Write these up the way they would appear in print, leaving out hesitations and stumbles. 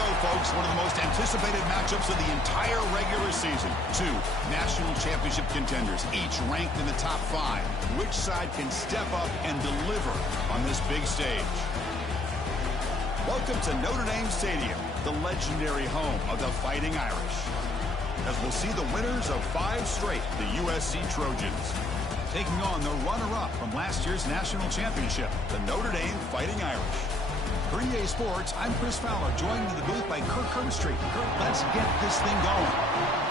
go, folks. One of the most anticipated matchups of the entire regular season. Two national championship contenders, each ranked in the top 5. Which side can step up and deliver on this big stage? Welcome to Notre Dame Stadium, the legendary home of the Fighting Irish. As we'll see the winners of 5 straight, the USC Trojans, taking on the runner-up from last year's national championship, the Notre Dame Fighting Irish. For EA Sports, I'm Chris Fowler, joined in the booth by Kirk Herbstreit. Kirk, let's get this thing going.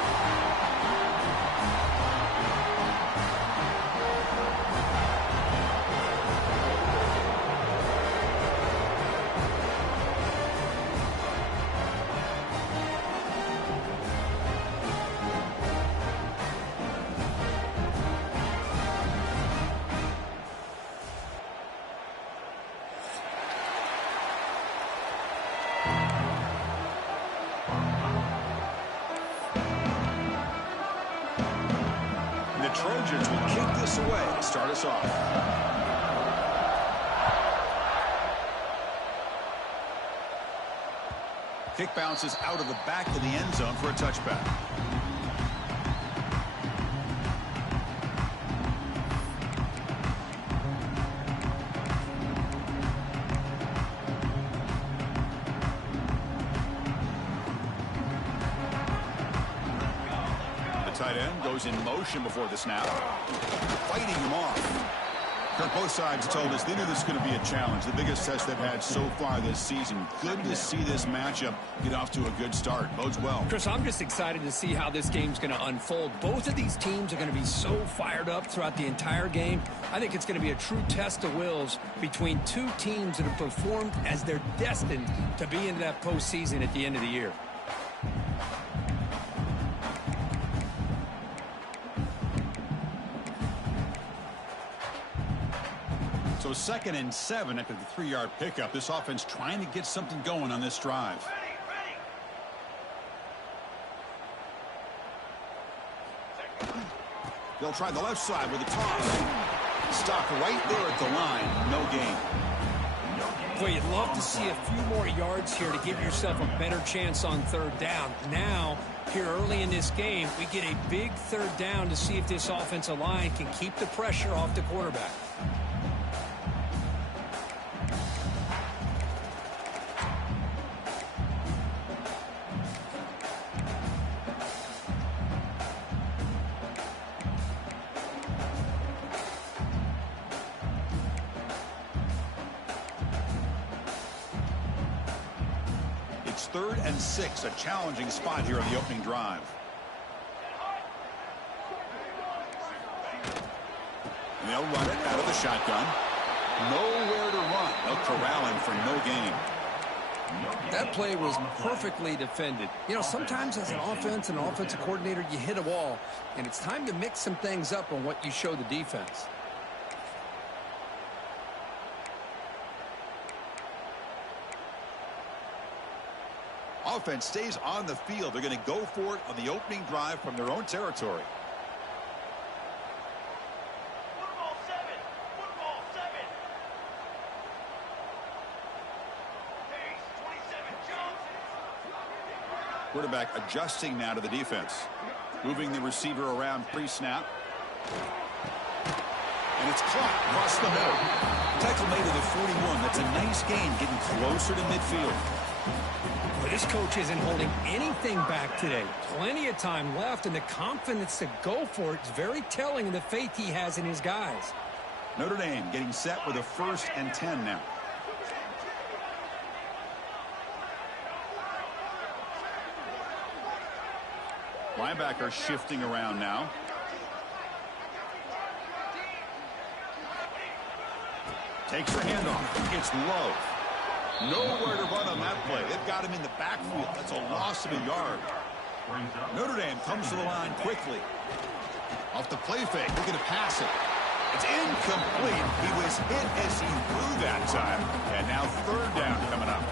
The Trojans will kick this away to start us off. Kick bounces out of the back of the end zone for a touchback. Tight end goes in motion before the snap, fighting him off. Kirk, both sides told us they knew this was going to be a challenge, the biggest test they've had so far this season. Good to see this matchup get off to a good start. Bodes well. Chris, I'm just excited to see how this game's going to unfold. Both of these teams are going to be so fired up throughout the entire game. I think it's going to be a true test of wills between two teams that have performed as they're destined to be into that postseason at the end of the year. So 2nd and 7 after the 3-yard pickup. This offense trying to get something going on this drive. They'll try the left side with a toss. Stop right there at the line. No gain. Boy, you'd love to see a few more yards here to give yourself a better chance on 3rd down. Now, here early in this game, we get a big 3rd down to see if this offensive line can keep the pressure off the quarterback. It's 3rd and 6, a challenging spot here on the opening drive. And they'll run it out of the shotgun. Nowhere to run. They'll corral him for no gain. That play was perfectly defended. You know, sometimes as an offense and offensive coordinator, you hit a wall, and it's time to mix some things up on what you show the defense. Offense stays on the field. They're going to go for it on the opening drive from their own territory. Quarterback adjusting now to the defense. Moving the receiver around pre-snap. And it's caught across the middle. Tackle made to the 41. That's a nice gain, getting closer to midfield. Well, this coach isn't holding anything back today. Plenty of time left, and the confidence to go for it is very telling of the faith he has in his guys. Notre Dame getting set with a 1st and 10 now. Linebacker shifting around now. Takes the handoff. It's low. Nowhere to run on that play. They've got him in the backfield. That's a loss of a yard. Notre Dame comes to the line quickly. Off the play fake. Looking to pass it. It's incomplete. He was hit as he threw that time. And now 3rd down coming up.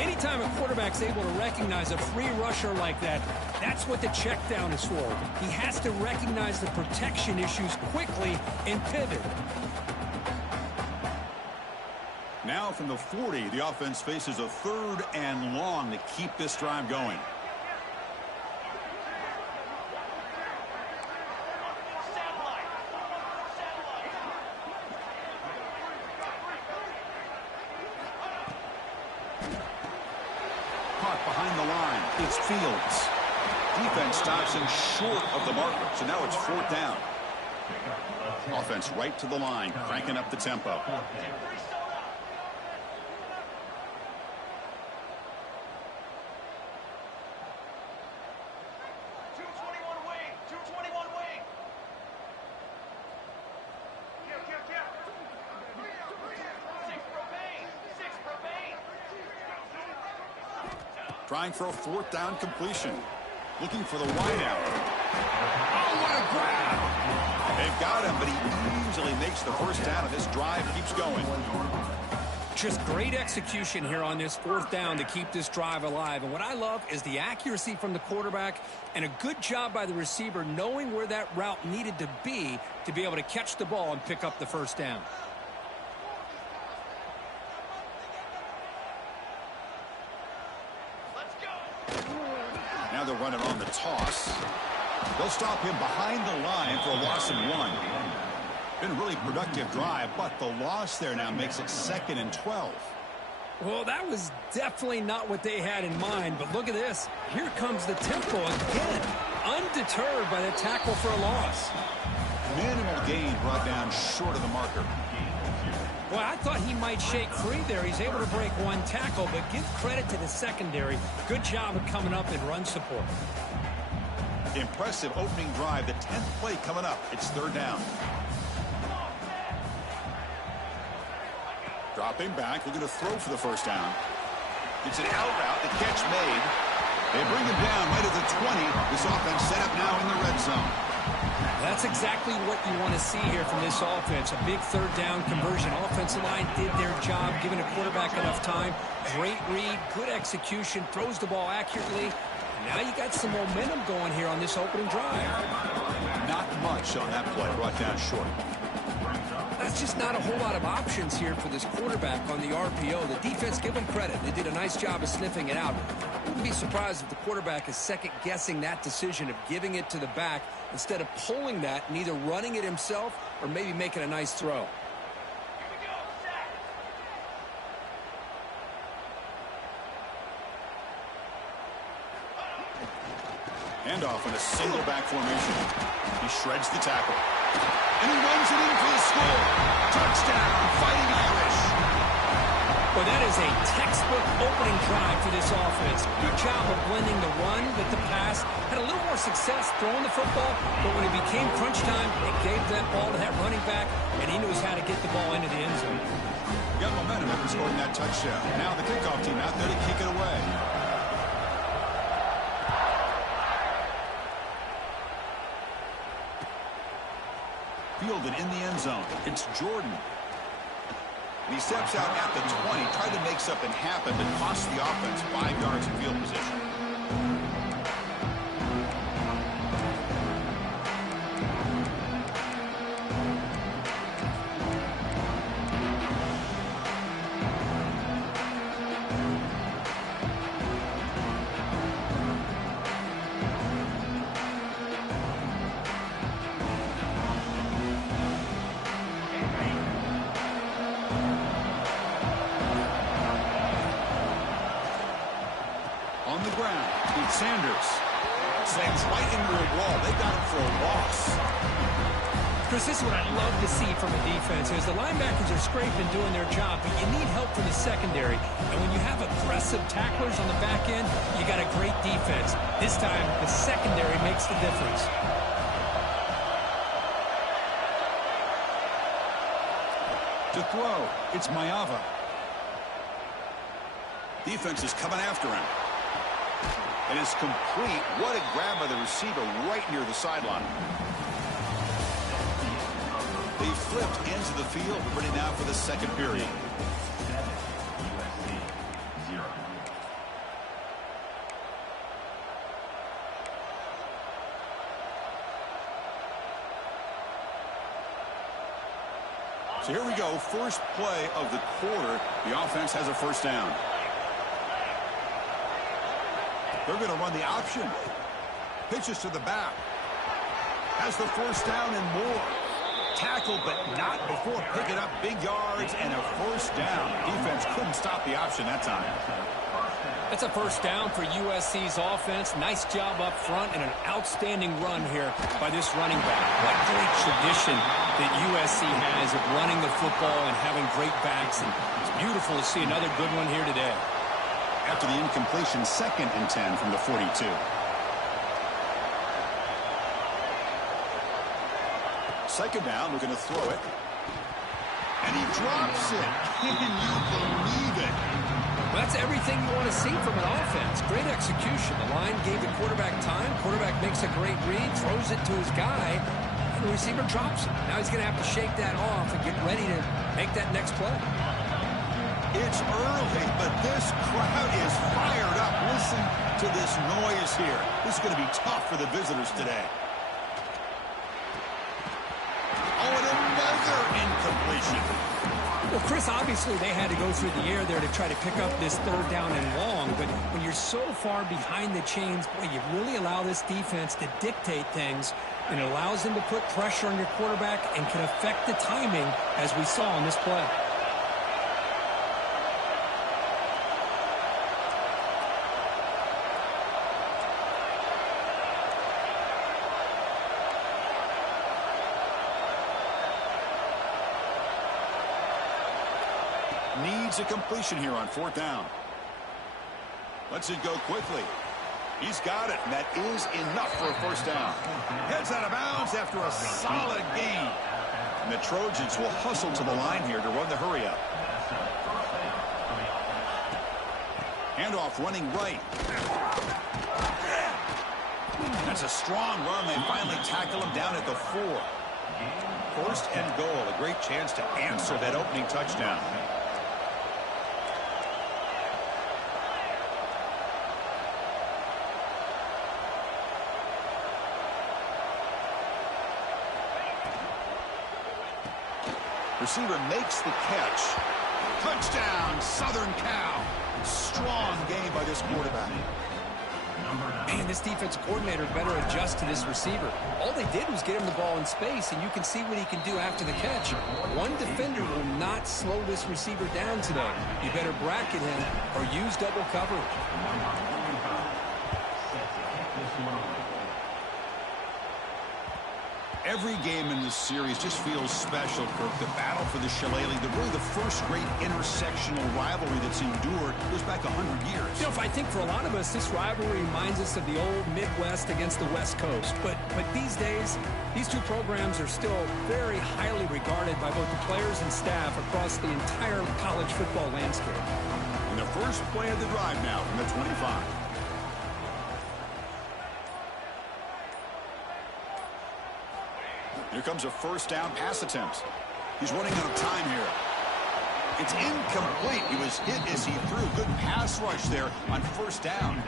Anytime a quarterback's able to recognize a free rusher like that, that's what the check down is for. He has to recognize the protection issues quickly and pivot. Now Now from the 40, the offense faces a 3rd and long to keep this drive going. Caught behind the line. It's Fields. Defense stops him short of the marker, so now it's 4th down. Offense right to the line, cranking up the tempo. Trying for a 4th down completion. Looking for the wideout. Oh, what a grab! They've got him, but he easily makes the first down, and this drive keeps going. Just great execution here on this 4th down to keep this drive alive. And what I love is the accuracy from the quarterback and a good job by the receiver knowing where that route needed to be able to catch the ball and pick up the first down. Now they're running on the toss. They'll stop him behind the line for a loss of 1. Been a really productive drive, but the loss there now makes it 2nd and 12. Well, that was definitely not what they had in mind, but look at this. Here comes the tempo again, undeterred by the tackle for a loss. Minimal gain brought down short of the marker. Well, I thought he might shake free there. He's able to break 1 tackle, but give credit to the secondary. Good job of coming up in run support. Impressive opening drive. The 10th play coming up. It's 3rd down. Dropping back, looking to throw for the first down. It's an out route. The catch made. They bring him down right at the 20. This offense set up now in the red zone. That's exactly what you want to see here from this offense. A big 3rd down conversion. Offensive line did their job, giving the quarterback enough time. Great read, good execution, throws the ball accurately. Now you got some momentum going here on this opening drive. Not much on that play, brought down short. That's just not a whole lot of options here for this quarterback on the RPO. The defense, give them credit. They did a nice job of sniffing it out. I wouldn't be surprised if the quarterback is second-guessing that decision of giving it to the back instead of pulling that and either running it himself or maybe making a nice throw. Handoff in a single back formation. He shreds the tackle. And he runs it in for the score. Touchdown, Fighting Irish. Well, that is a textbook opening drive for this offense. Good job of blending the run with the pass. Had a little more success throwing the football, but when it became crunch time, it gave that ball to that running back, and he knows how to get the ball into the end zone. Got momentum after scoring that touchdown. Now the kickoff team out there to kick it away. Fielded in the end zone. It's Jordan. And he steps out at the 20, tried to make something happen, but cost the offense 5 yards in field position. Sanders slams right into a wall. They got him for a loss. Chris, this is what I love to see from a defense is the linebackers are scraping, doing their job, but you need help from the secondary. And when you have aggressive tacklers on the back end, you got a great defense. This time, the secondary makes the difference. To throw, it's Mayava. Defense is coming after him. It is complete. What a grab by the receiver right near the sideline. They flipped into the field, ready now for the second period. So here we go, first play of the quarter. The offense has a first down. They're going to run the option. Pitches to the back. Has the first down and more. Tackled, but not before picking up big yards and a first down. Defense couldn't stop the option that time. That's a first down for USC's offense. Nice job up front and an outstanding run here by this running back. What great tradition that USC has of running the football and having great backs. And it's beautiful to see another good one here today. After the incompletion, 2nd and 10 from the 42. Second down, we're going to throw it. And he drops it. Can you believe it? Well, that's everything you want to see from an offense. Great execution. The line gave the quarterback time. Quarterback makes a great read, throws it to his guy, and the receiver drops it. Now he's going to have to shake that off and get ready to make that next play. It's early, but this crowd is fired up. Listen to this noise here. This is going to be tough for the visitors today. Oh, and another incompletion. Well, Chris, obviously they had to go through the air there to try to pick up this third down and long, but when you're so far behind the chains, boy, you really allow this defense to dictate things, and it allows them to put pressure on your quarterback and can affect the timing, as we saw on this play. Needs a completion here on 4th down. Lets it go quickly. He's got it, and that is enough for a first down. Heads out of bounds after a solid gain. And the Trojans will hustle to the line here to run the hurry up. Handoff running right. That's a strong run. They finally tackle him down at the 4. 1st and goal. A great chance to answer that opening touchdown. Receiver makes the catch. Touchdown, Southern Cal. Strong game by this quarterback. Man, this defense coordinator better adjust to this receiver. All they did was get him the ball in space, and you can see what he can do after the catch. One defender will not slow this receiver down today. You better bracket him or use double coverage. Every game in this series just feels special, Kirk. The battle for the Shillelagh, really the first great intersectional rivalry that's endured goes back 100 years. You know, I think for a lot of us, this rivalry reminds us of the old Midwest against the West Coast. But these days, these two programs are still very highly regarded by both the players and staff across the entire college football landscape. And the first play of the drive now from the 25. Here comes a first down pass attempt. He's running out of time here. It's incomplete. He was hit as he threw. Good pass rush there on first down.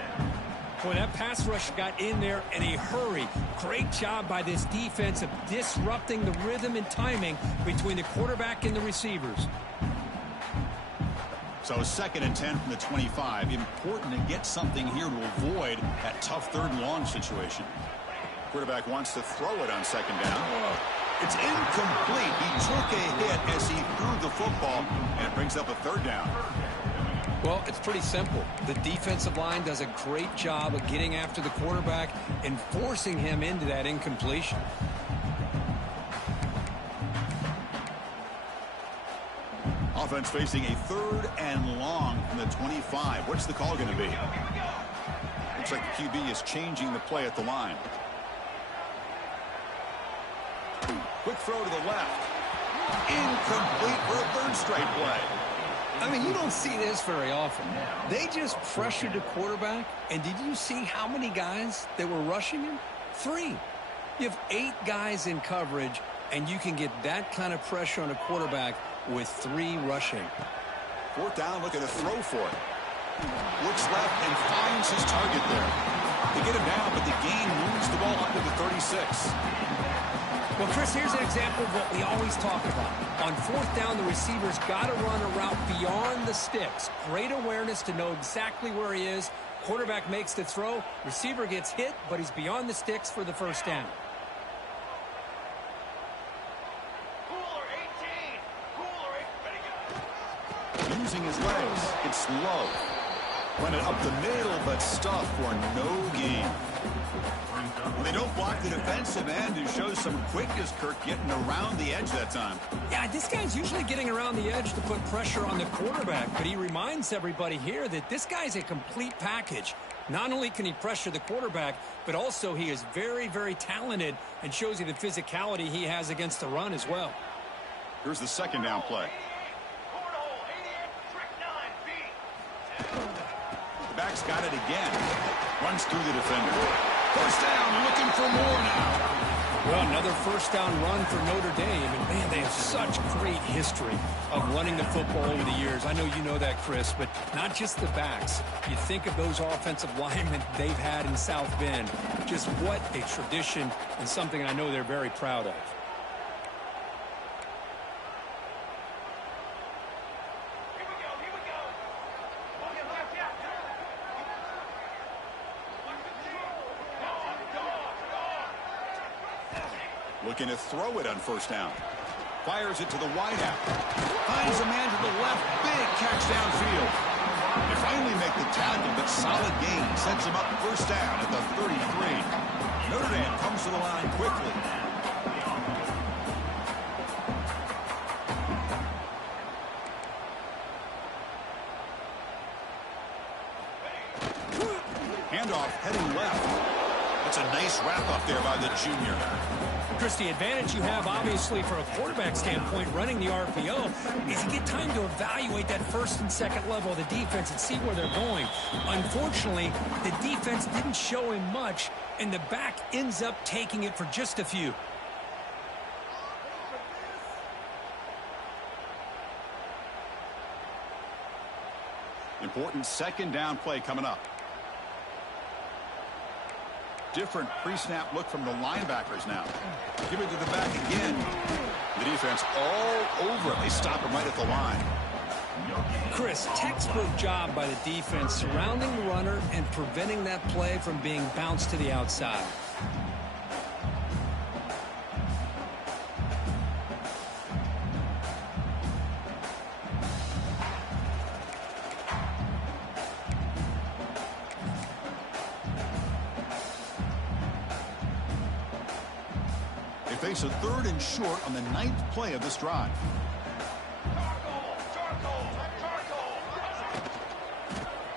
Boy, that pass rush got in there in a hurry. Great job by this defense of disrupting the rhythm and timing between the quarterback and the receivers. So 2nd and 10 from the 25. Important to get something here to avoid that tough 3rd and long situation. Quarterback wants to throw it on 2nd down. It's incomplete. He took a hit as he threw the football, and it brings up a 3rd down. Well, it's pretty simple. The defensive line does a great job of getting after the quarterback and forcing him into that incompletion. Offense facing a 3rd and long from the 25. What's the call going to be? Looks like the QB is changing the play at the line. Quick throw to the left. Incomplete for a 3rd straight play. I mean, you don't see this very often. They just pressured the quarterback, and did you see how many guys that were rushing him? 3. You have 8 guys in coverage, and you can get that kind of pressure on a quarterback with 3 rushing. 4th down, looking to throw for it. Looks left and finds his target there. They get him down, but the gain moves the ball up to the 36. Well, Chris, here's an example of what we always talk about. On fourth down, the receiver's got to run a route beyond the sticks. Great awareness to know exactly where he is. Quarterback makes the throw. Receiver gets hit, but he's beyond the sticks for the first down. Using his legs. It's low. Run it up the middle, but stuff for no gain. They don't block the defensive end, who shows some quickness, Kirk, getting around the edge that time. Yeah, this guy's usually getting around the edge to put pressure on the quarterback, but he reminds everybody here that this guy's a complete package. Not only can he pressure the quarterback, but also he is very, very talented and shows you the physicality he has against the run as well. Here's the second down play. The back's got it again. Runs through the defender. First down, looking for more now. Well, another first down run for Notre Dame. And, man, they have such great history of running the football over the years. I know you know that, Chris, but not just the backs. You think of those offensive linemen they've had in South Bend. Just what a tradition and something I know they're very proud of. Looking to throw it on first down. Fires it to the wideout. Finds a man to the left. Big catch downfield. They finally make the tackle, but solid gain sets him up first down at the 33. Notre Dame comes to the line quickly. Handoff heading left. That's a nice wrap-up there by the junior. Chris, the advantage you have, obviously, from a quarterback standpoint, running the RPO, is you get time to evaluate that first and second level of the defense and see where they're going. Unfortunately, the defense didn't show him much, and the back ends up taking it for just a few. Important second down play coming up. Different pre-snap look from the linebackers now. Give it to the back again. The defense all over it. They stop him right at the line. Chris, textbook job by the defense surrounding the runner and preventing that play from being bounced to the outside. Face a third and short on the 9th play of this drive.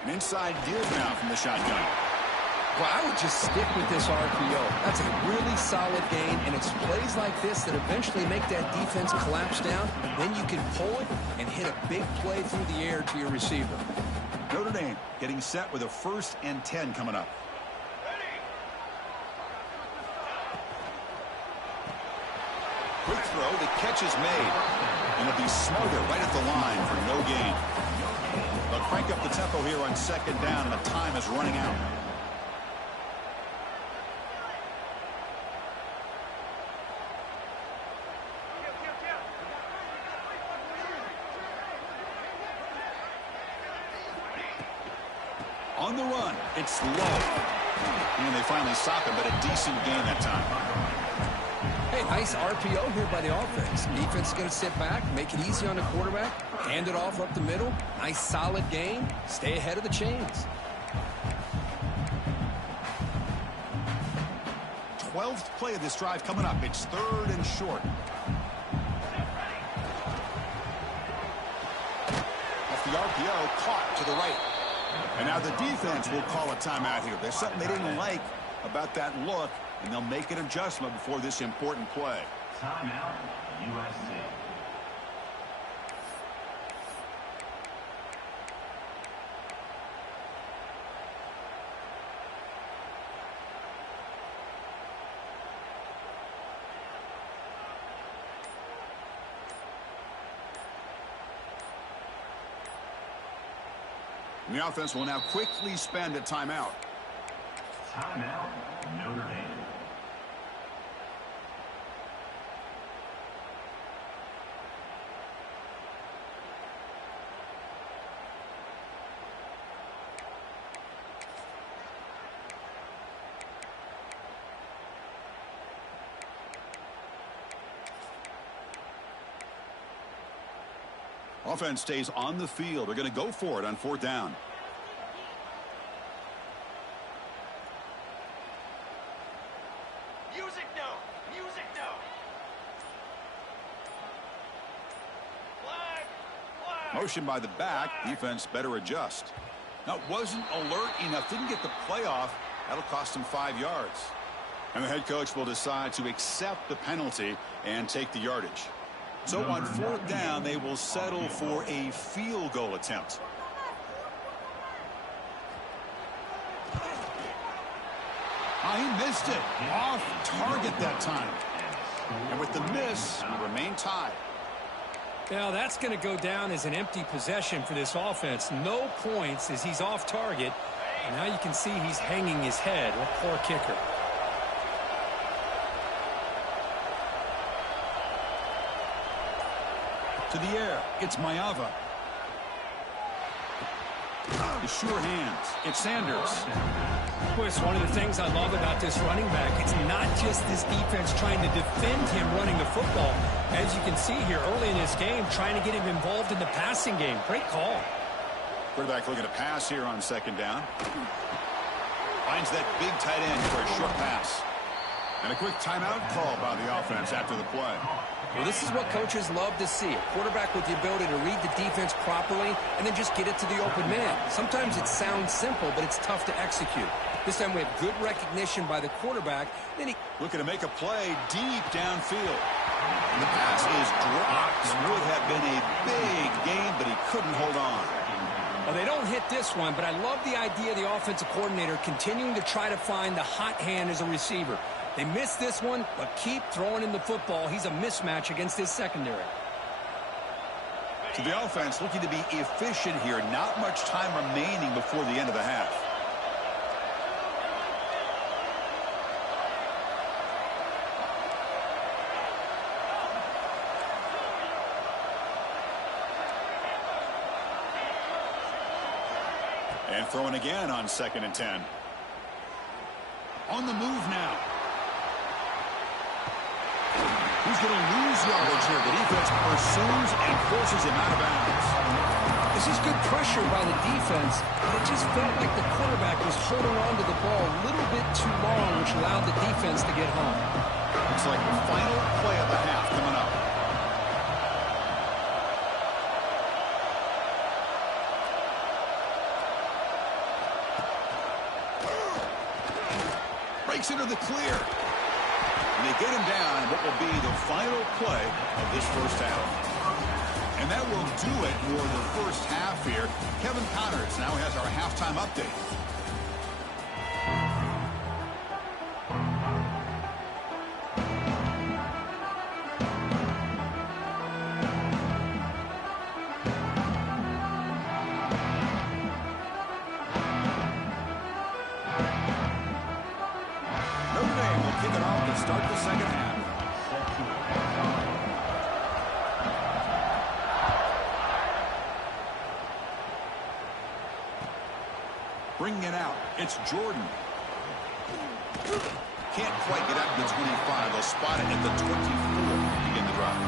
An inside give now from the shotgun. Well, I would just stick with this RPO. That's a really solid gain, and it's plays like this that eventually make that defense collapse down. Then you can pull it and hit a big play through the air to your receiver. Notre Dame getting set with a 1st and 10 coming up. Quick throw, the catch is made. And it'll be Smarter right at the line for no gain. They'll crank up the tempo here on second down, and the time is running out. On the run, it's low. And they finally stop him, but a decent gain that time. Hey, nice RPO here by the offense. Defense is going to sit back, make it easy on the quarterback, hand it off up the middle. Nice solid gain. Stay ahead of the chains. 12th play of this drive coming up. It's 3rd and short. Off the RPO, caught to the right. And now the defense will call a timeout here. There's something they didn't like about that look, and they'll make an adjustment before this important play. Timeout, USC. The offense will now quickly spend a timeout. Timeout, Notre Dame. Offense stays on the field. They're going to go for it on 4th down. Music no. Music no. Flag. Flag. Motion by the back. Defense better adjust. Now, wasn't alert enough. Didn't get the play off. That'll cost him 5 yards. And the head coach will decide to accept the penalty and take the yardage. So on 4th down, they will settle for a field goal attempt. He missed it. Off target that time. And with the miss, we remain tied. Now that's going to go down as an empty possession for this offense. No points as he's off target. And now you can see he's hanging his head. What poor kicker. To the air, it's Mayava. The sure hands, it's Sanders. Boy, it's one of the things I love about this running back. It's not just this defense trying to defend him running the football. As you can see here early in this game, trying to get him involved in the passing game. Great call. Quarterback looking to pass here on 2nd down. Finds that big tight end for a short pass. And a quick timeout call by the offense after the play. Well, this is what coaches love to see. A quarterback with the ability to read the defense properly and then just get it to the open man. Sometimes it sounds simple, but it's tough to execute. This time we have good recognition by the quarterback. Then he looking to make a play deep downfield. And the pass is dropped. Would have been a big gain, but he couldn't hold on. Well, they don't hit this one, but I love the idea of the offensive coordinator continuing to try to find the hot hand as a receiver. They missed this one, but keep throwing him the football. He's a mismatch against his secondary. So the offense looking to be efficient here. Not much time remaining before the end of the half. And throwing again on 2nd and 10. On the move now. He's going to lose yardage here. The defense pursues and forces him out of bounds. This is good pressure by the defense, but it just felt like the quarterback was holding on to the ball a little bit too long, which allowed the defense to get home. Looks like the final play of the half coming up. Breaks into the clear. And they get him down in what will be the final play of this first half. And that will do it for the first half here. Kevin Connors now has our halftime update. Notre Dame will kick it off to start the second half. Bringing it out, it's Jordan. Can't quite get out to the 25. They'll spot it at the 24 to begin the drive.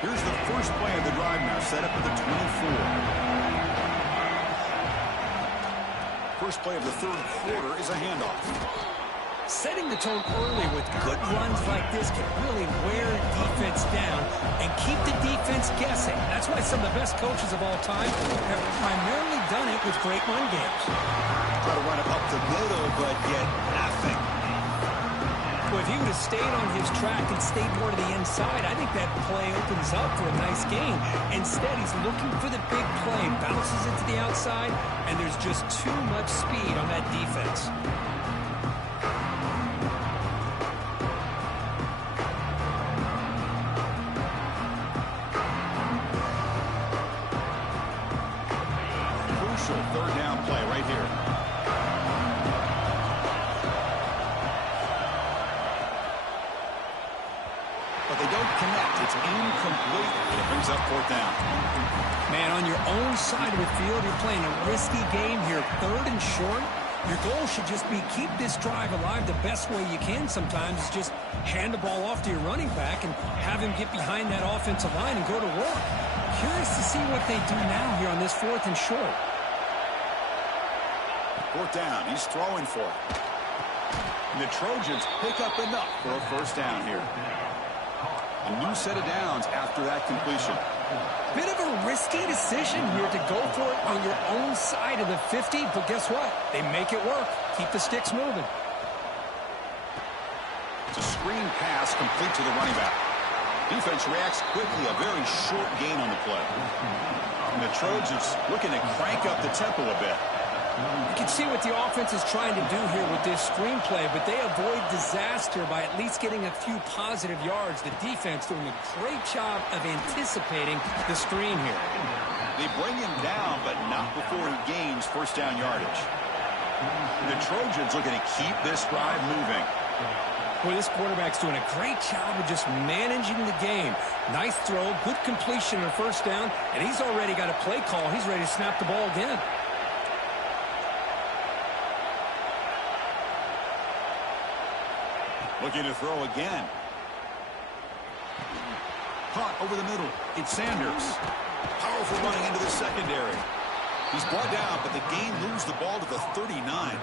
Here's the first play of the drive now, set up at the 24. First play of the third quarter is a handoff. Setting the tone early with good runs like this can really wear defense down and keep the defense guessing. That's why some of the best coaches of all time have primarily done it with great run games. Try to run it up the middle, but get nothing. Well, if he would have stayed on his track and stayed more to the inside, I think that play opens up for a nice gain. Instead, he's looking for the big play, bounces it to the outside, and there's just too much speed on that defense. Third down play right here. But they don't connect. It's incomplete. And it brings up 4th down. Man, on your own side of the field, you're playing a risky game here. 3rd and short. Your goal should just be keep this drive alive the best way you can sometimes. Is just hand the ball off to your running back and have him get behind that offensive line and go to work. Curious to see what they do now here on this 4th and short. 4th down. He's throwing for it. And the Trojans pick up enough for a first down here. A new set of downs after that completion. Bit of a risky decision here to go for it on your own side of the 50, but guess what? They make it work. Keep the sticks moving. It's a screen pass complete to the running back. Defense reacts quickly, a very short gain on the play. And the Trojans looking to crank up the tempo a bit. You can see what the offense is trying to do here with this screenplay, but they avoid disaster by at least getting a few positive yards. The defense doing a great job of anticipating the screen here. They bring him down, but not before he gains first down yardage. The Trojans looking to keep this drive moving. Boy, this quarterback's doing a great job of just managing the game. Nice throw, good completion on first down, and he's already got a play call. He's ready to snap the ball again. Looking to throw again. Caught over the middle. It's Sanders. Powerful running into the secondary. He's brought down, but the game moves the ball to the 39.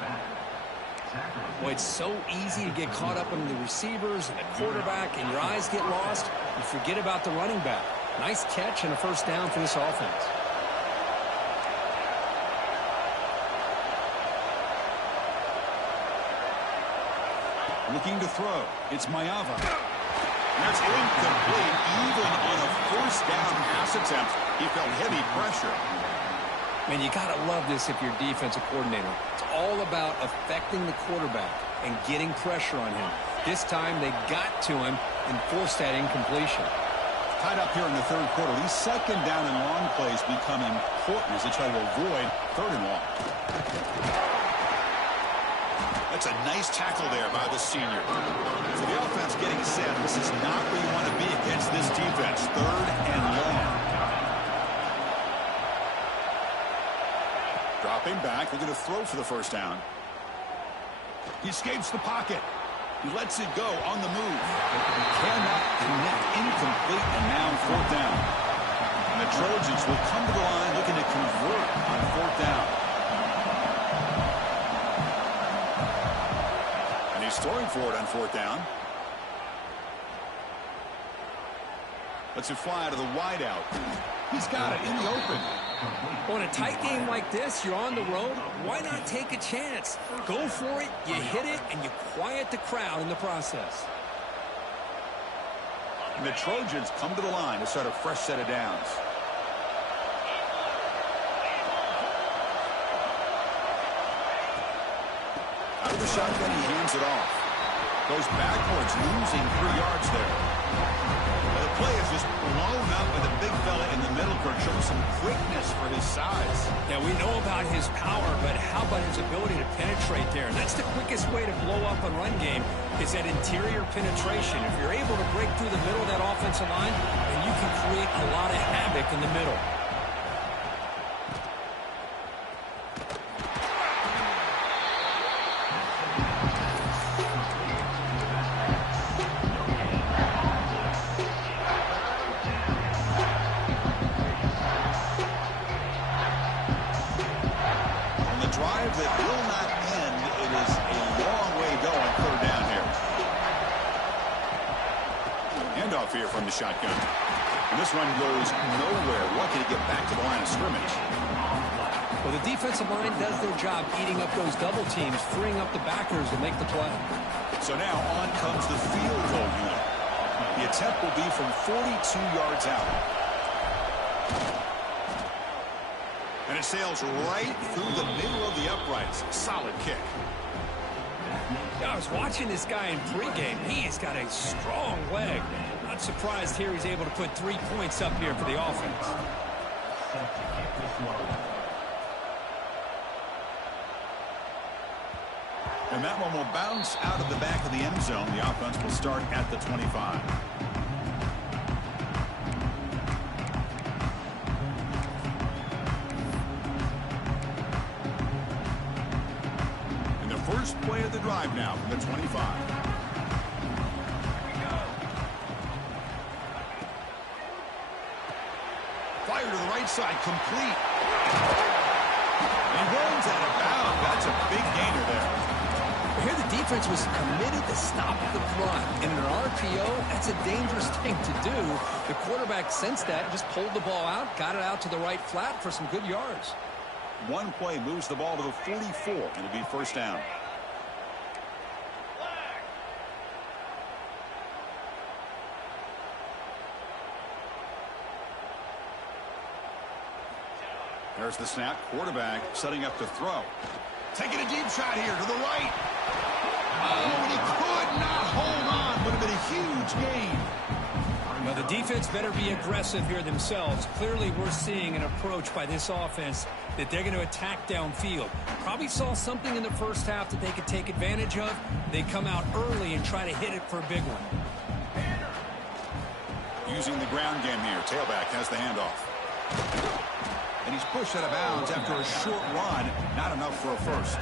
Boy, it's so easy to get caught up in the receivers and the quarterback, and your eyes get lost. You forget about the running back. Nice catch and a first down for this offense. Looking to throw. It's Mayava. That's incomplete. Even on a first down pass attempt, he felt heavy pressure. Man, you got to love this if you're a defensive coordinator. It's all about affecting the quarterback and getting pressure on him. This time they got to him and forced that incompletion. Tied up here in the 3rd quarter. These second down and long plays become important as they try to avoid 3rd and long. That's a nice tackle there by the senior. So the offense getting set. This is not where you want to be against this defense. 3rd and long. Dropping back. Looking to throw for the first down. He escapes the pocket. He lets it go on the move. Cannot connect. Incomplete, and now 4th down. And the Trojans will come to the line looking to convert on 4th down. And he's throwing for it on 4th down. Lets it fly out of the wideout. He's got it in the open. On a tight game like this, you're on the road. Why not take a chance? Go for it, you hit it, and you quiet the crowd in the process. And the Trojans come to the line to start a fresh set of downs. Out of the shotgun, he hands it off. Goes backwards, losing 3 yards there. The play is just blown up by the big fella in the middle. Kirk showing some quickness for his size. Yeah, we know about his power, but how about his ability to penetrate there? And that's the quickest way to blow up a run game is that interior penetration. If you're able to break through the middle of that offensive line, then you can create a lot of havoc in the middle. Here from the shotgun. And this run goes nowhere. Lucky to get back to the line of scrimmage. Well, the defensive line does their job eating up those double teams, freeing up the backers to make the play. So now on comes the field goal unit. The attempt will be from 42 yards out. And it sails right through the middle of the uprights. Solid kick. I was watching this guy in pregame. He's got a strong leg. Not surprised here he's able to put 3 points up here for the offense. And that one will bounce out of the back of the end zone. The offense will start at the 25. first play of the drive now from the 25. Fire to the right side, complete. He runs out of bounds. That's a big gainer there. Here the defense was committed to stop the run. And in an RPO, that's a dangerous thing to do. The quarterback sensed that, just pulled the ball out, got it out to the right flat for some good yards. One play moves the ball to the 44, and it'll be first down. There's the snap. Quarterback setting up to throw. Taking a deep shot here to the right. Oh, and he could not hold on. Would have been a huge gain. Well, the defense better be aggressive here themselves. Clearly, we're seeing an approach by this offense that they're going to attack downfield. Probably saw something in the first half that they could take advantage of. They come out early and try to hit it for a big one. Using the ground game here. Tailback has the handoff. And he's pushed out of bounds after a short run. Not enough for a first.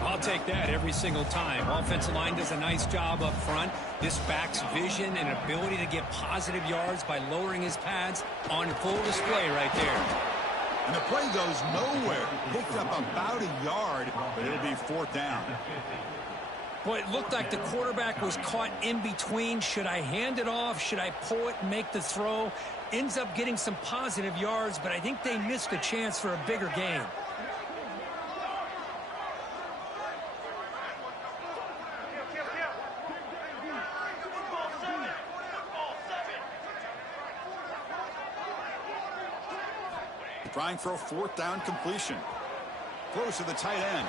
I'll take that every single time. Offensive line does a nice job up front. This back's vision and ability to get positive yards by lowering his pads on full display right there. And the play goes nowhere. Picked up about a yard, but it'll be fourth down. Boy, it looked like the quarterback was caught in between. Should I hand it off? Should I pull it and make the throw? Ends up getting some positive yards, but I think they missed a chance for a bigger gain. Trying for a fourth down completion. Throws to the tight end.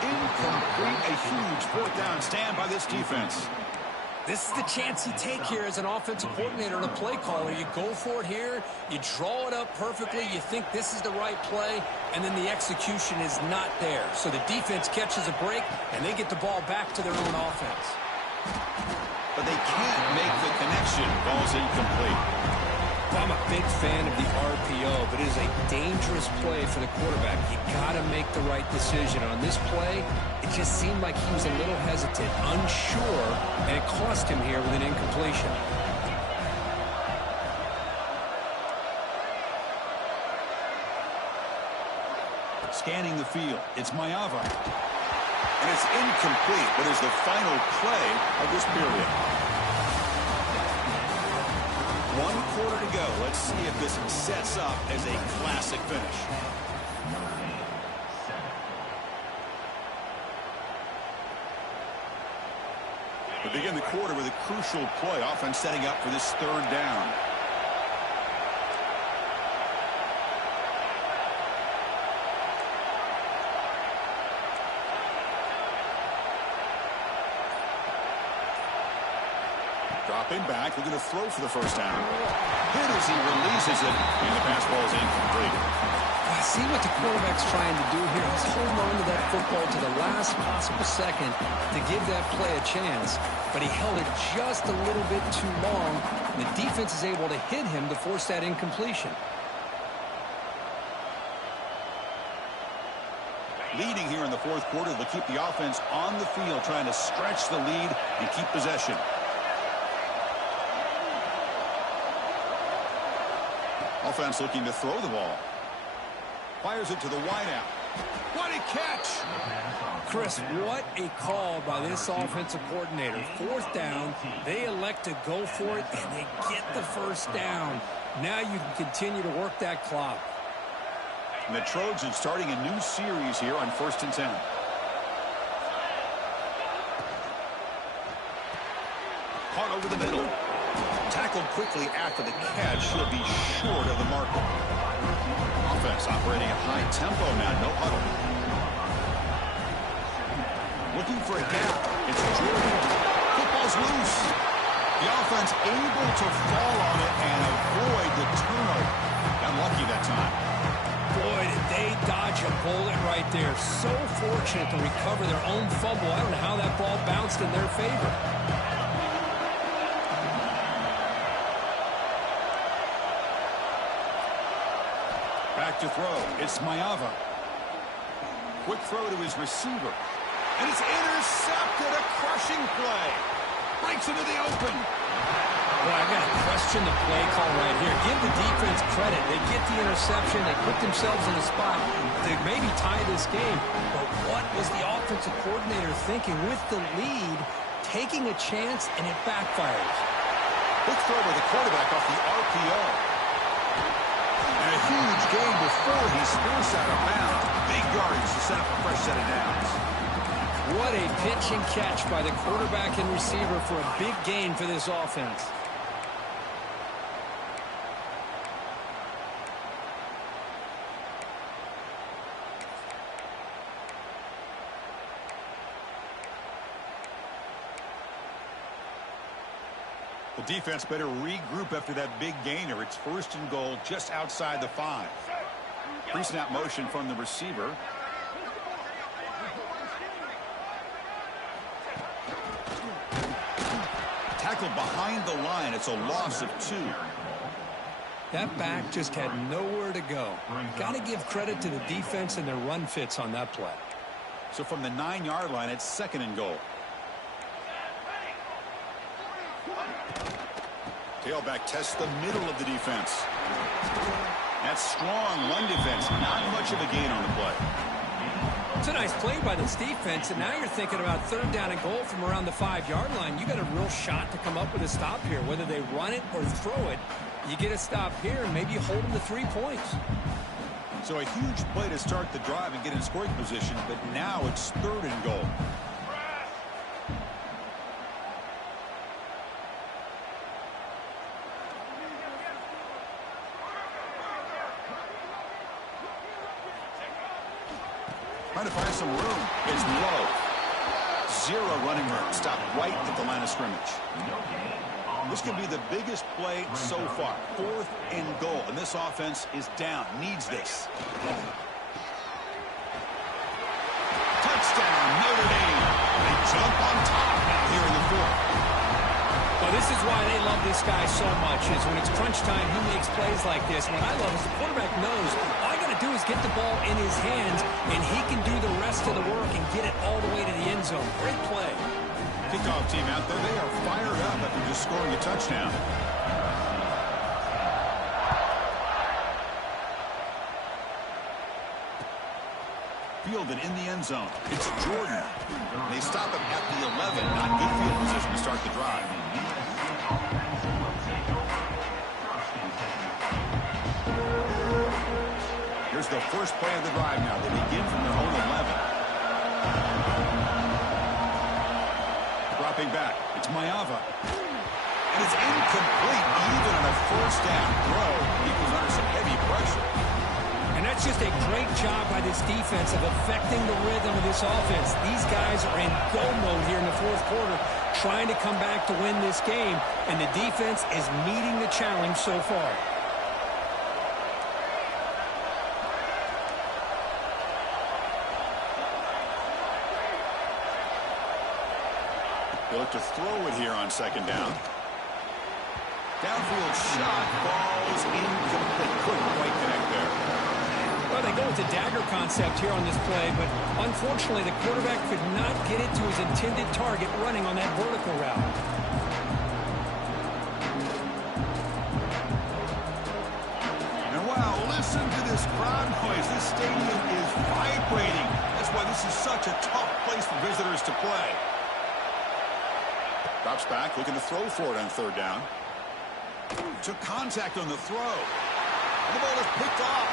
Incomplete. A huge fourth down stand by this defense. This is the chance you take here as an offensive coordinator and a play caller. You go for it here. You draw it up perfectly. You think this is the right play, and then the execution is not there. So the defense catches a break, and they get the ball back to their own offense. But they can't make the connection. Ball's incomplete. I'm a big fan of the RPO, but it is a dangerous play for the quarterback. You got to make the right decision. On this play, it just seemed like he was a little hesitant, unsure, and it cost him here with an incompletion. Scanning the field, it's Maiava. And it's incomplete, but is the final play of this period. 1 quarter to go. Let's see if this sets up as a classic finish. We begin the quarter with a crucial play. Offense setting up for this third down. Dropping back, looking to throw for the first down. Hit as he releases it, and the pass ball is incomplete. I see what the quarterback's trying to do here. He's holding on to that football to the last possible second to give that play a chance, but he held it just a little bit too long. The defense is able to hit him to force that incompletion. Leading here in the fourth quarter, they'll keep the offense on the field, trying to stretch the lead and keep possession. Offense looking to throw the ball. Fires it to the wideout. What a catch! Chris, what a call by this offensive coordinator. Fourth down, they elect to go for it, and they get the first down. Now you can continue to work that clock. And the Trojans starting a new series here on 1st and 10. Caught over the middle. Tackled quickly after the catch. He'll be short of the marker. Offense operating at high tempo now. No huddle. Looking for a gap. It's Jordan. Football's loose. The offense able to fall on it and avoid the turnover. Got lucky that time. Boy, did they dodge a bullet right there. So fortunate to recover their own fumble. I don't know how that ball bounced in their favor. Back to throw. It's Maiava. Quick throw to his receiver. And it's intercepted. A crushing play. Breaks into the open. Well, I got to question the play call right here. Give the defense credit. They get the interception. They put themselves in a spot to maybe tie this game. But what was the offensive coordinator thinking with the lead, taking a chance, and it backfires? Quick throw by the quarterback off the RPO. And a huge gain before he sprints out of bounds. Big yards to set up a fresh set of downs. What a pitch and catch by the quarterback and receiver for a big gain for this offense. The defense better regroup after that big gainer. It's 1st and goal just outside the 5. Pre-snap motion from the receiver. Tackled behind the line. It's a loss of 2. That back just had nowhere to go. Got to give credit to the defense and their run fits on that play. So from the 9-yard line, it's 2nd and goal. Tailback tests the middle of the defense. That's strong run defense. Not much of a gain on the play. It's a nice play by this defense, and now you're thinking about 3rd down and goal from around the 5-yard line. You got a real shot to come up with a stop here. Whether they run it or throw it, you get a stop here, and maybe you hold them to 3 points. So a huge play to start the drive and get in scoring position, but now it's 3rd and goal. Trying to find some room. It's low. 0 running room. Stopped right at the line of scrimmage. This could be the biggest play so far. 4th and goal. And this offense is down. Needs this. Touchdown, Notre Dame. They jump on top now here in the 4th. Well, this is why they love this guy so much, is when it's crunch time, he makes plays like this. What I love is the quarterback knows all I got to do is get the ball in his hands, and he can do the rest of the work and get it all the way to the end zone. Great play. Kickoff team out there. They are fired up after just scoring a touchdown. Fielded in the end zone. It's Jordan. They stop him at the 11. Not good field position to start the drive. Here's the first play of the drive now. They begin from their own 11. Dropping back. It's Mayava. And it's incomplete even on a 1st down throw. He was under some heavy pressure. And that's just a great job by this defense of affecting the rhythm of this offense. These guys are in go mode here in the 4th quarter, trying to come back to win this game, and the defense is meeting the challenge so far. They look to throw it here on 2nd down. Downfield shot, falls incomplete. Couldn't quite connect there. Well, they go with the dagger concept here on this play, but unfortunately the quarterback could not get it to his intended target running on that vertical route. And wow, listen to this crowd noise. This stadium is vibrating. That's why this is such a tough place for visitors to play. Drops back, looking to throw for it on 3rd down. Took contact on the throw. And the ball is picked off.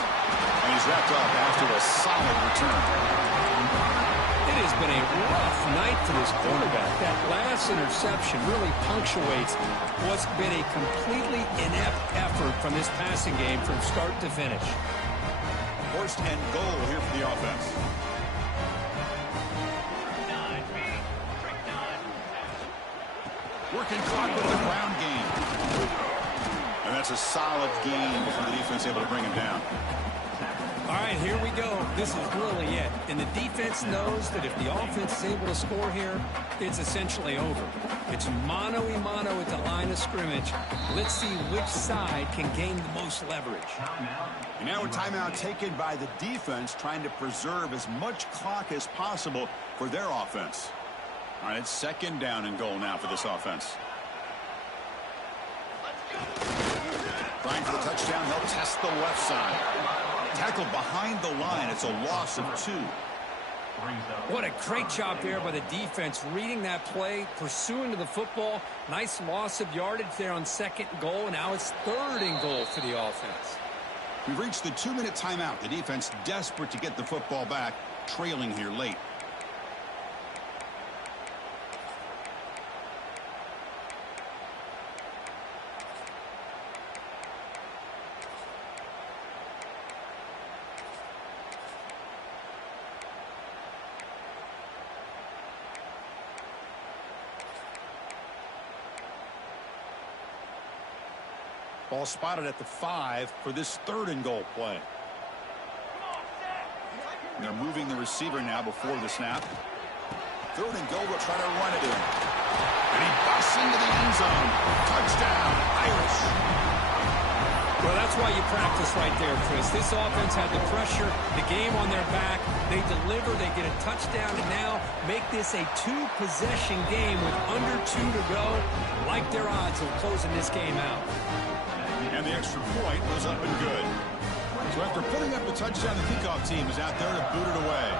And he's wrapped up after a solid return. It has been a rough night for this quarterback. That last interception really punctuates what's been a completely inept effort from this passing game from start to finish. 1st and goal here for the offense. Working clock with the ground game. And that's a solid game from the defense able to bring him down. All right, here we go. This is really it. And the defense knows that if the offense is able to score here, it's essentially over. It's mano-a-mano at the line of scrimmage. Let's see which side can gain the most leverage. And now a timeout taken by the defense, trying to preserve as much clock as possible for their offense. All right, it's second down and goal now for this offense. Trying for the touchdown, they'll test the left side. Tackle behind the line. It's a loss of 2. What a great job there by the defense, reading that play, pursuing to the football. Nice loss of yardage there on second goal. Now it's third and goal for the offense. We've reached the 2-minute timeout. The defense desperate to get the football back, trailing here late. Ball spotted at the 5 for this third and goal play. And they're moving the receiver now before the snap. Third and goal, they'll try to run it in. And he busts into the end zone. Touchdown, Irish. Well, that's why you practice right there, Chris. This offense had the pressure, the game on their back. They deliver, they get a touchdown, and now make this a 2-possession game with under 2 to go. Like their odds of closing this game out. And the extra point was up and good. So after putting up the touchdown, the kickoff team is out there to boot it away.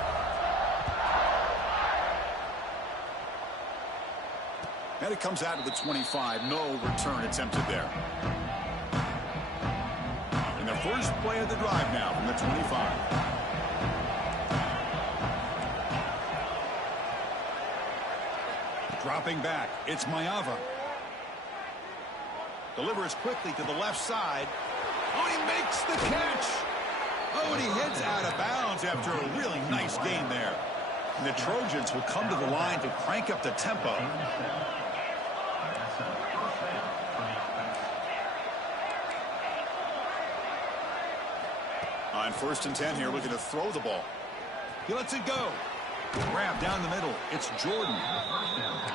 And it comes out to the 25. No return attempted there. And the first play of the drive now from the 25. Dropping back, it's Maeva. Delivers quickly to the left side. Oh, he makes the catch. Oh, and he heads out of bounds after a really nice gain there. And the Trojans will come to the line to crank up the tempo. On 1st and 10 here, looking to throw the ball. He lets it go. Grab down the middle. It's Jordan.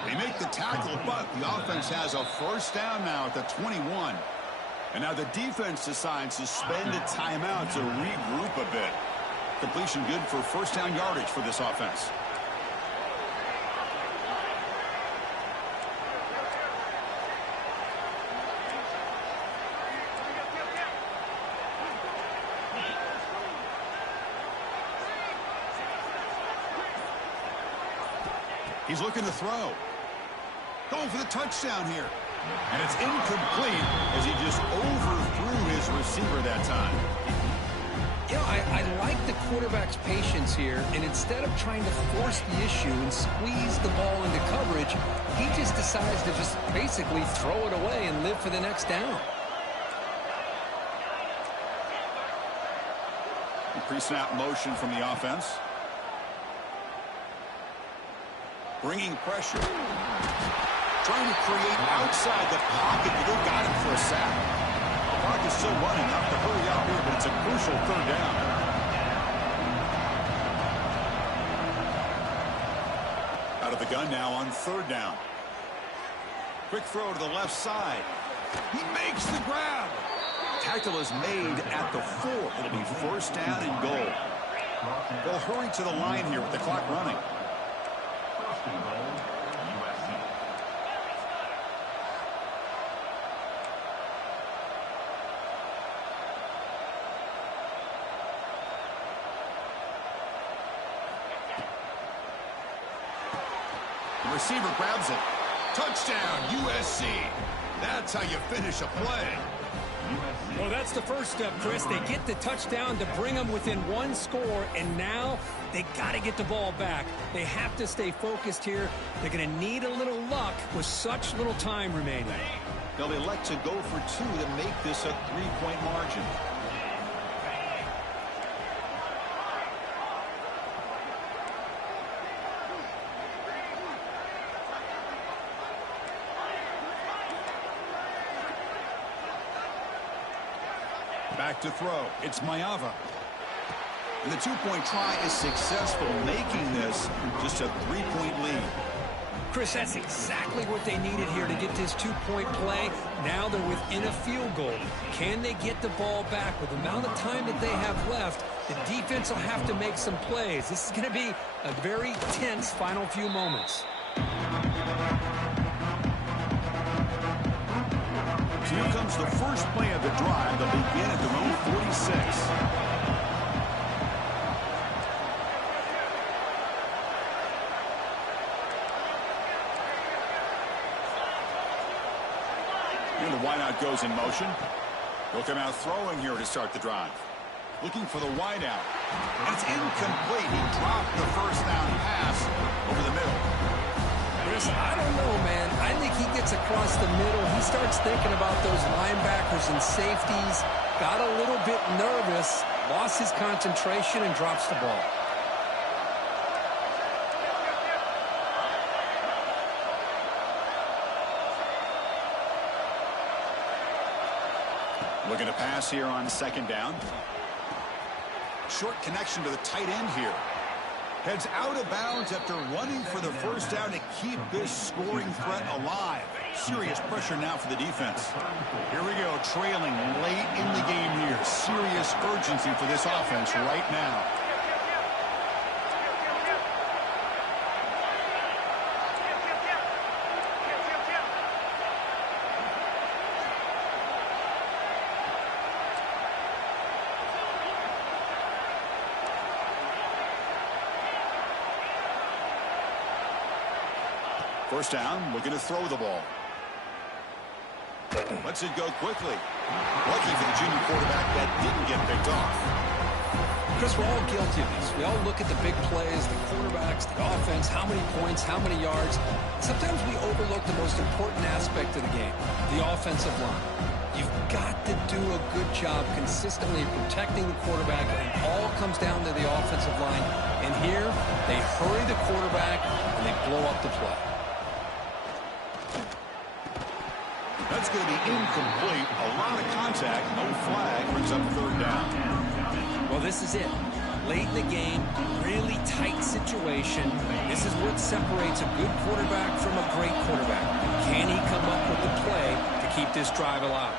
They make the tackle, but the offense has a first down now at the 21. And now the defense decides to spend a timeout to regroup a bit. Completion good for first down yardage for this offense. He's looking to throw. Going for the touchdown here. And it's incomplete as he just overthrew his receiver that time. You know, I like the quarterback's patience here, and instead of trying to force the issue and squeeze the ball into coverage, he just decides to just basically throw it away and live for the next down. Pre-snap motion from the offense. Bringing pressure. Trying to create outside the pocket, but they got him for a sack. The clock is still running. Have to hurry up here, but it's a crucial third down. Out of the gun now on 3rd down. Quick throw to the left side. He makes the grab. Tackle is made at the 4. It'll be first down and goal. They'll hurry to the line here with the clock running. The receiver grabs it. Touchdown, USC. That's how you finish a play. Well, that's the first step, Chris. They get the touchdown to bring them within 1 score, and now they got to get the ball back. They have to stay focused here. They're going to need a little luck with such little time remaining. They'll elect to go for 2 to make this a 3-point margin. Back to throw. It's Maeva. And the two-point try is successful, making this just a three-point lead. Chris, that's exactly what they needed here to get this two-point play. Now they're within a field goal. Can they get the ball back? With the amount of time that they have left, the defense will have to make some plays. This is going to be a very tense final few moments. So here comes the first play of the drive. They'll begin at their own 46. And the wideout goes in motion. He'll come out throwing here to start the drive. Looking for the wideout. And it's incomplete. He dropped the first down pass over the middle. Chris, I don't know, man. I think he gets across the middle. He starts thinking about those linebackers and safeties. Got a little bit nervous. Lost his concentration and drops the ball. Looking to pass here on second down. Short connection to the tight end here. Heads out of bounds after running for the first down to keep this scoring threat alive. Serious pressure now for the defense. Here we go, trailing late in the game here. Serious urgency for this offense right now. First down, looking to throw the ball. Lets it go quickly. Lucky for the junior quarterback that didn't get picked off. Chris, we're all guilty of this. We all look at the big plays, the quarterbacks, the offense, how many points, how many yards. Sometimes we overlook the most important aspect of the game, the offensive line. You've got to do a good job consistently protecting the quarterback, and it all comes down to the offensive line. And here, they hurry the quarterback, and they blow up the play. That's going to be incomplete. A lot of contact. No flag. Brings up third down. Well, this is it. Late in the game, really tight situation. This is what separates a good quarterback from a great quarterback. Can he come up with the play to keep this drive alive?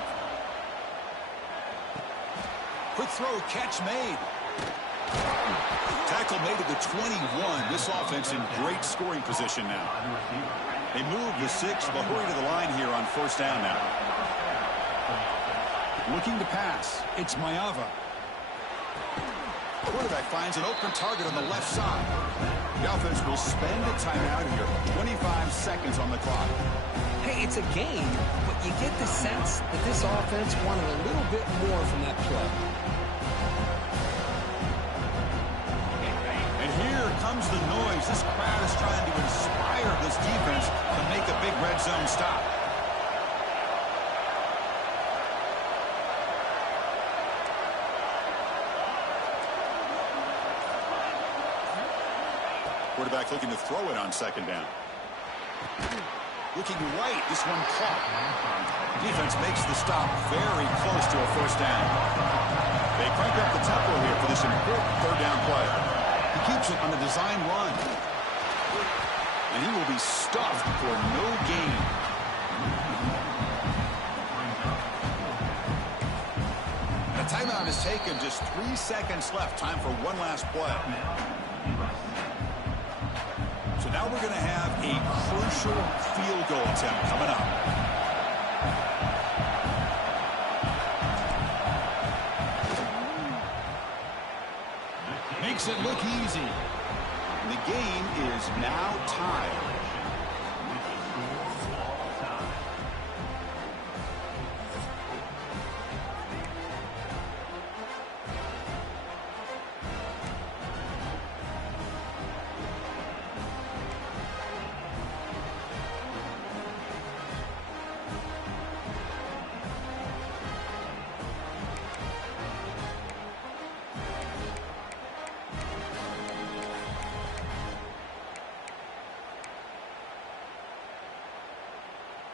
Quick throw, catch made. Tackle made at the 21. This offense in great scoring position now. They move the 6, but hurry to the line here on first down now. Looking to pass. It's Mayava. Quarterback finds an open target on the left side. The offense will spend a timeout here. 25 seconds on the clock. Hey, it's a game, but you get the sense that this offense wanted a little bit more from that play. And here comes the noise. This crowd is trying to inspire this defense to make a big red zone stop. Quarterback looking to throw it on second down. Looking right. This one caught. Defense makes the stop very close to a first down. They crank up the tempo here for this important third down play. He keeps it on the design run. And he will be stuffed for no gain. The timeout is taken. Just 3 seconds left. Time for one last play. So now we're going to have a crucial field goal attempt coming up. Makes it look easy. The game is now tied.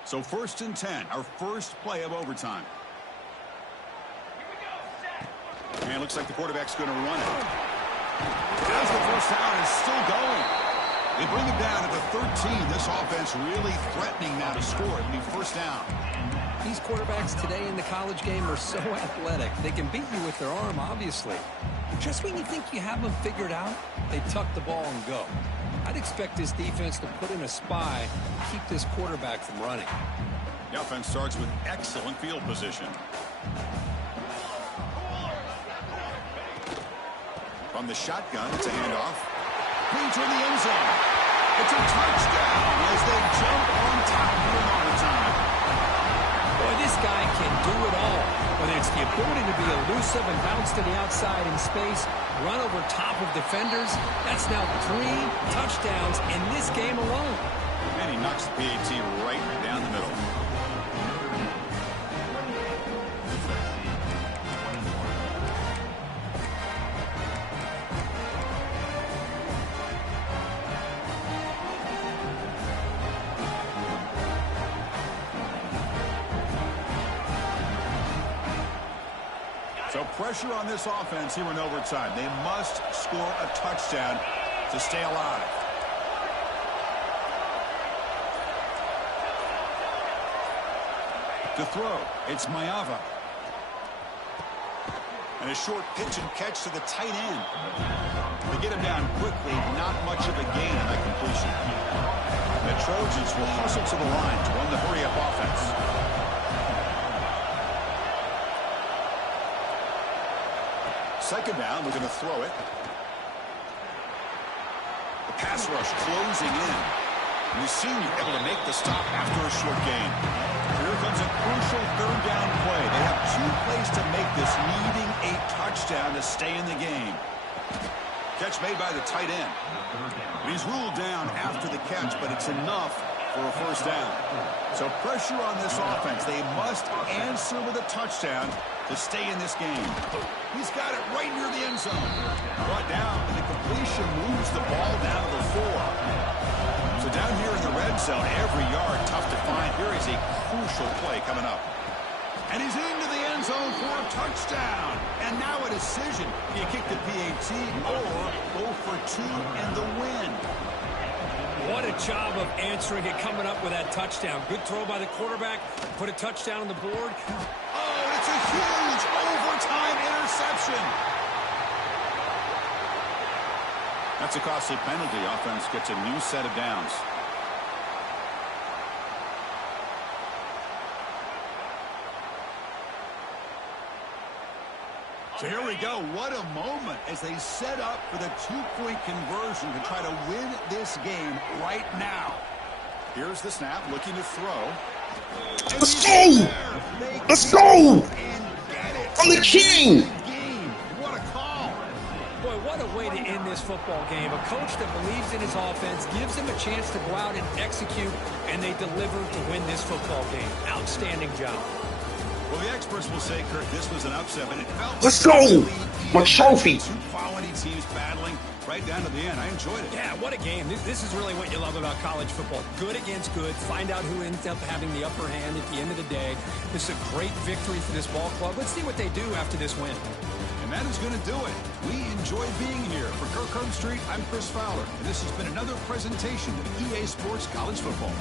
So 1st and 10, our first play of overtime. And it looks like the quarterback's going to run it. As the first down is still going. They bring it down to the 13. This offense really threatening now to score. It'll be first down. These quarterbacks today in the college game are so athletic. They can beat you with their arm, obviously. But just when you think you have them figured out, they tuck the ball and go. I'd expect this defense to put in a spy to keep this quarterback from running. The offense starts with excellent field position. From the shotgun, it's a handoff. Clean toward the end zone. It's a touchdown as they jump on top here in overtime. Boy, this guy can do it all. Whether it's the ability to be elusive and bounce to the outside in space, run over top of defenders, that's now 3 touchdowns in this game alone. And he knocks the PAT right down the middle. So pressure on this offense here in overtime. They must score a touchdown to stay alive. To throw, it's Maeva. And a short pitch and catch to the tight end. They get him down quickly, not much of a gain on that completion. The Trojans will hustle to the line to run the hurry-up offense. Second down, they're going to throw it. The pass rush closing in. Mussini able to make the stop after a short gain. Here comes a crucial third down play. They have 2 plays to make this, needing a touchdown to stay in the game. Catch made by the tight end. He's ruled down after the catch, but it's enough for a first down. So pressure on this offense. They must answer with a touchdown to stay in this game. He's got it right near the end zone. Brought down, and the completion moves the ball down to the 4. So down here in the red zone, every yard tough to find. Here is a crucial play coming up. And he's into the end zone for a touchdown. And now a decision. Do you kick the PAT or go for 2 and the win? What a job of answering it, coming up with that touchdown. Good throw by the quarterback. Put a touchdown on the board. Oh, it's a huge overtime interception. That's a costly penalty. Offense gets a new set of downs. So here we go. What a moment as they set up for the 2-point conversion to try to win this game right now. Here's the snap, looking to throw. Let's go! Let's go! I'm the king! What a call! Boy, what a way to end this football game. A coach that believes in his offense, gives him a chance to go out and execute, and they deliver to win this football game. Outstanding job. Well, the experts will say, Kirk, this was an upset, but it felt... Let's go! My trophy! 2 quality teams battling right down to the end. I enjoyed it. Yeah, what a game. This is really what you love about college football. Good against good. Find out who ends up having the upper hand at the end of the day. This is a great victory for this ball club. Let's see what they do after this win. And that is going to do it. We enjoy being here. For Kirk Herbstreit, I'm Chris Fowler, and this has been another presentation of EA Sports College Football.